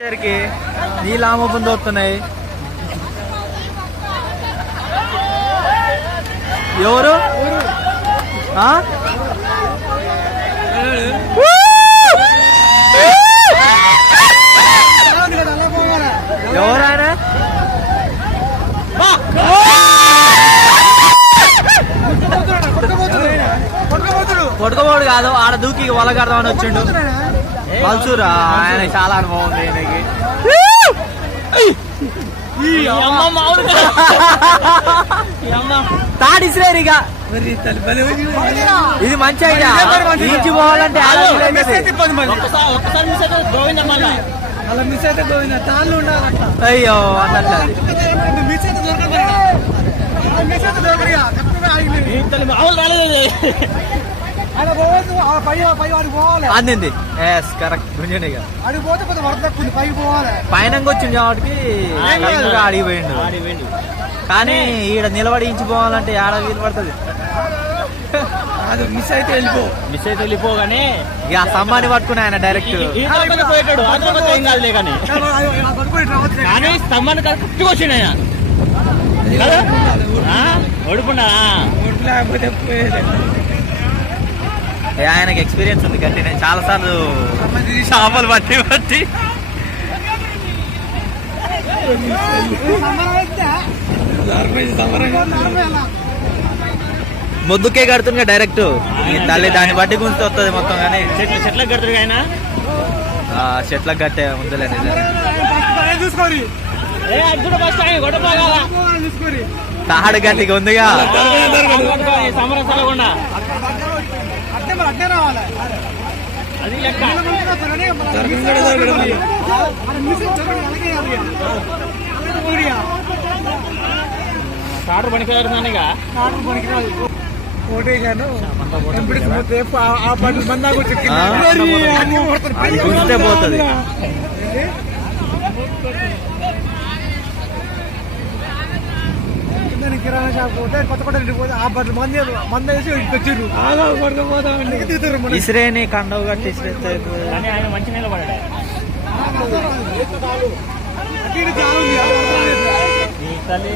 దగ్గరికి నీళ్ళు ఆమె ముందు వస్తున్నాయి ఎవరు ఆ? ఎవరాయన కొట్టుకోబోడు కాదు ఆడ దూకి వలగడదామని వచ్చిండు. మల్సూరా ఆయన చాలా అనుభవం ఉంది ఈయనకి. తాడిసిరేరిగా ఇది మంచి ఐడియా. ఈచి పోవాలంటే అయ్యో అన్నట్లు. మిస్ అయితే అందింది. ఎస్ కరెక్ట్ పోవాలి. పైన వచ్చింది కాబట్టి అడిగిపోయిండు. కానీ ఈడ నిలబడి ఇంచి పోవాలంటే ఆడ వీలు పడుతుంది. అది మిస్ అయితే వెళ్ళిపో. మిస్ అయితే వెళ్ళిపోగానే ఇక ఆ స్తంభాన్ని పట్టుకుని ఆయన డైరెక్ట్ పోయేటాడు. ఏం కాదులే కానీ. కానీ స్తంభాన్ని కరెక్ట్గా వచ్చిండు ఆయన? ఓడిపోండా లేకపోతే ఆయనకి ఎక్స్పీరియన్స్ ఉంది గట్టి. నేను చాలా సార్లు చేపలు పట్టి పట్టి ముద్దుకే కడుతుంది డైరెక్ట్ ఈ తల్లి దాన్ని బట్టి గుంజుతూ వస్తుంది మొత్తం కానీ. చెట్లు చెట్లకు కడుతుంది ఆయన? చెట్లకు కట్టే ఉందిలే చూసుకోరి తాడు గట్టిగా ఉందిగా. అట్టే మరి అట్టే రావాలి. ఓటేగాను ఎంపీడీకి పోతే ఆ- బండి బందా కూర్చో కింద. ఆ? అన్నీ కొడతారు. అది గుంజితే పోతుంది కింద కిరాణా షాప్ పోతే కొత్త కొత్త పోతే ఆ బట్టలు మంది మంద వేసి వచ్చిర్రు. దిగుతారు మన ఇసిరేని కండవు కట్టి ఇసిరేస్తే ఆయన మంచి నిలబడాడు తల్లి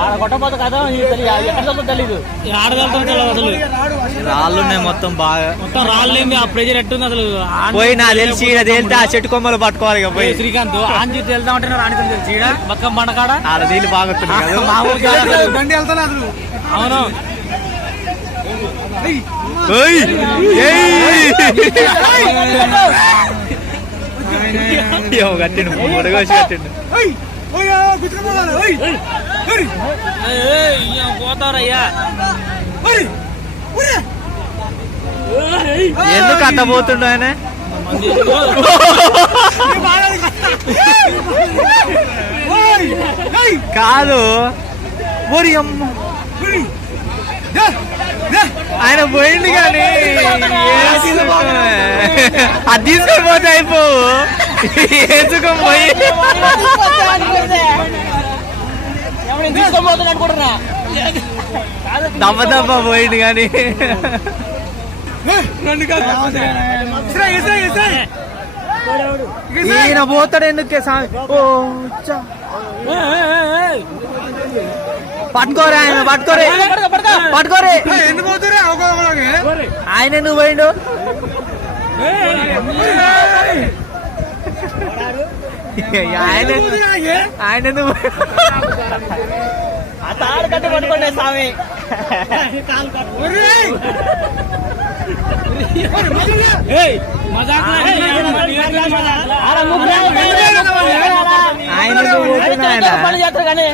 ఆడ కొట్టపోతే కదా ఈ తల్లి ఎక్కడ చదువుతుందో తెలీదు ఆడగలుగుతుందో తెలియదు అసలు రాడు అసలు రాళ్ళు ఉన్నాయి మొత్తం బాగా మొత్తం రాళ్ళేమి ఆ ప్రెజర్ ఎట్టుంది అసలు పోయి నా తెలిసి తేలితే ఆ చెట్టు కొమ్మలు పట్టుకోవాలి ఇక పోయి శ్రీకాంత్ ఆంజీ వెళ్దాం అంటే రాణితో తెలిసి బండకాడ ఆడ నీళ్ళు వెళ్తాను అసలు అవును ఏయ్, ఓయ్! ఏయ్! అయ్యో, కట్టిండు పోతారయ్యా. ఎందుకు అట్ట పోతుండు ఆయన? కదా. ఓరి అమ్మ. ఆయన పోయిండు కానీ. అది తీసుకొని పోతే అయిపోవు. వేసుకొని పోయి తీసుకోబోతున్నా అనుకుంటున్నా దెబ్బ దెబ్బ పోయిండు కానీ. ఈయన పోతాడు ఎందుకే చా. పట్టుకోరే ఆయన పట్టుకోరే పట్టుకోరే ఎందుకు. ఆయన ఎందుకు పోయిండు ఆయన ఆయన తాడు కట్టి పట్టుకోండి స్వామి. ఆయన చేస్తారు కానీ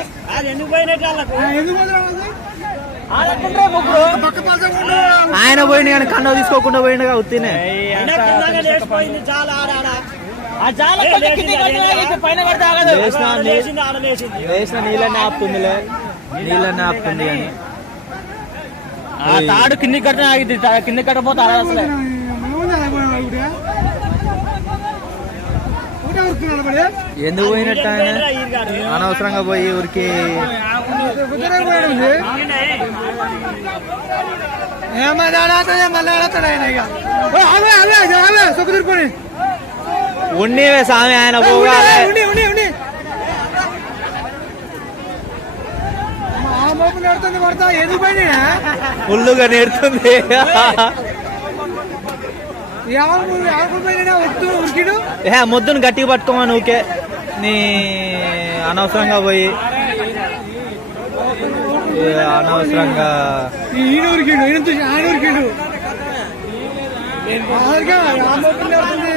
కన్ను తీసుకోకుండా పోయిండుగా ఉత్తినే ఆ వేసిన నీళ్ళని ఆపుతుందిలే నీళ్ళని ఆపుతుంది ఆ తాడు కింది కట్టిన ఆగింది కింది కట్టపోతే అసలే. ఎందుకు పోయినట్టు ఆయన? అనవసరంగా పోయి ఊరికి. ఏమన్నా ఆడతాడే మళ్ళీ ఆడతాడు ఆయన ఇక. అవే అవే అవే సొక్కు తిరుపుని ఉన్నివే స్వామి ఆయన పోగాలే ఫుల్లుగా నేడుతుంది ఉరికిడు? ఏ ముద్దును గట్టిగా పట్టుకోమని ఊకే నీ అనవసరంగా పోయి. అనవసరంగా. ఈయన ఉరికిడు ఈయన చూసి ఆయన ఉరికిడు మామూలుగా ఆ మోపు నడుతుంది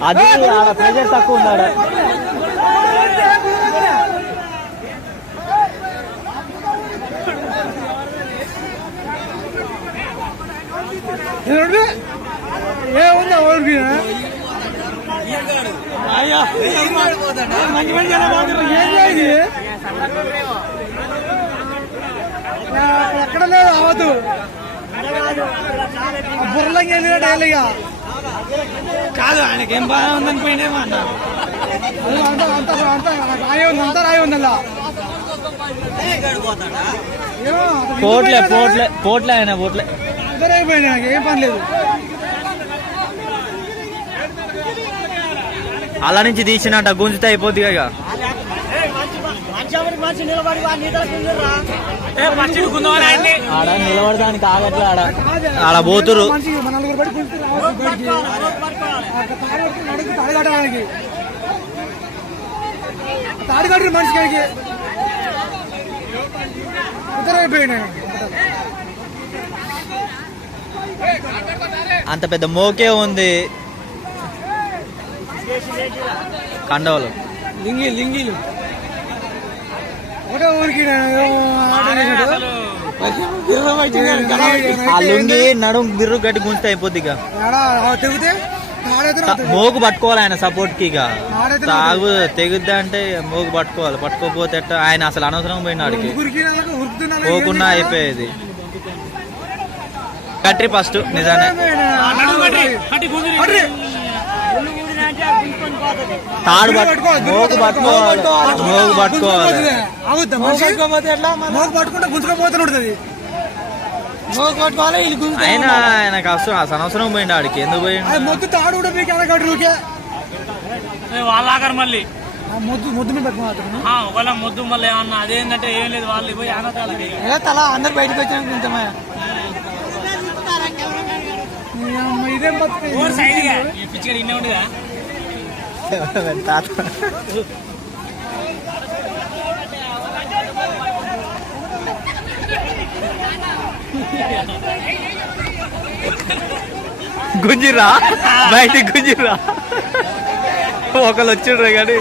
అది ఆడ ప్రెజర్ తక్కువ ఉన్నాడు ఏమండి? ఏముంది ఎవరికి ఏం ఇది ఎక్కడ లేదు అవద్దు బుర్రలంగా వెళ్ళినట్టు వెళ్ళిగా కాదు ఆయనకి ఏం బాగా ఉందని పోయినేమో అన్న అంత అంత అంత రాయి ఉంది అంతా రాయి ఉంది అలా ఏమో, అతను పోట్లే పోట్లే పోట్లే ఆయన పోట్లే. ఇద్దరు అయిపోయినాయి నాకు ఏం పని లేదు. అలా నుంచి తీసినట్ట గుంజితే అయిపోద్ది ఇక. ఆడ నిలబడడానికి ఆగట్లే ఆడ. ఆడ పోతురు. మనిషి మన నలుగురు బట్టి పిలిచి రావచ్చు బయటికి. అక్కడ తాడు కట్టి నడుము తాడు కట్టడానికి. తాడు కట్టి మనిషి కాడికి. ఇద్దరు అయిపోయినాయి అంత పెద్ద మోకే ఉంది. కండవలు. లింగి లింగిలు. ఒకటే ఊరికి ఆట చేశాడు. ఆ లుంగి నడుం బిర్రు గట్టి గుంజితే అయిపోద్ది ఇక మోగు పట్టుకోవాలి ఆయన సపోర్ట్కి ఇక తాగు తెగుద్ది అంటే మోగు పట్టుకోవాలి పట్టుకోపోతే ఎట్ట ఆయన అసలు అనవసరం పోయిన ఆడికి ఉరికి ఉరుకుతున్నా పోకుండా అయిపోయేది కట్రి ఫస్ట్ నిజానే తాడు మోగు పట్టుకోవాలి మోగు పట్టుకోవాలి మోగు పట్టుకుంటే గుంజుకపోతే ఉంటుంది. మోగు పట్టుకోవాలి అయినా ఆయనకు అసలు అసలు అనవసరం ఆడికి. ఎందుకు పోయిండు? అది మొద్దు తాడు కూడా మీకు ఊరికే. వాళ్ళ ఆఖరి మళ్ళీ. మొద్దు మొద్దు మీద ఒకవేళ ముద్దు మళ్ళీ ఏమన్నా అదేంటంటే ఏం లేదు వాళ్ళు పోయి అనకాలకి తల అందరు బయటకు వచ్చాను కొంచెమే? ఇదేం బతుకు? తాత గుంజిరా? బయటికి గుంజిరా? ఒకళ్ళు వచ్చిండ్రు కానీ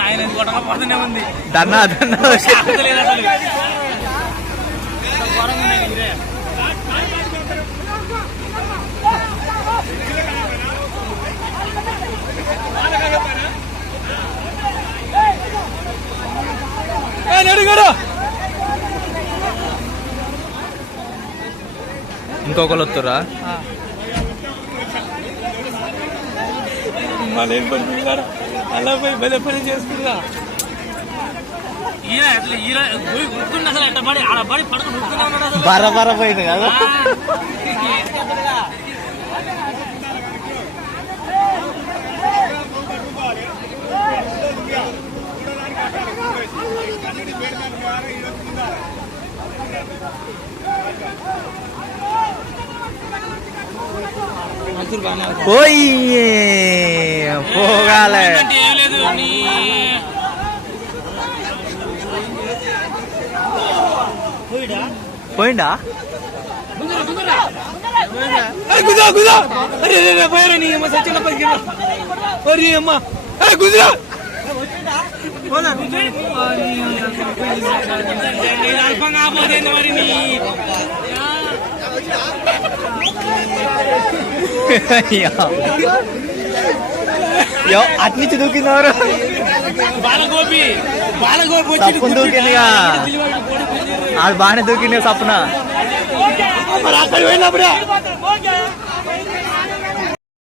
ఆయన కొట్టకపోతూనే ఉంది. దన్నా దన్నా అలా పోయి భలే పని చేసుకున్నా ఈయన అసలు ఈయన పోయి ఉరుకుతుండు అసలు అట్ట పడి ఆడ పడి పడుకుని ఉరుకుతూనే ఉన్నాడు అసలు. బర్ర బర్ర పోయింది కదా పోయి పోగాలే అంటే ఏం లేదు నీ పోయిండా గుజా గుజా అరే రే రే పోయారా నీ అమ్మ సచిన పైకి ఒరి అమ్మ ఏ గుజరా నీ అట్నుంచి దూకినారు బాలగోపి బాలగోపి వచ్చి తప్పుని దూకిందిగా. అది బాగానే దూకింది సప్పున. అక్కడ పోయినప్పుడే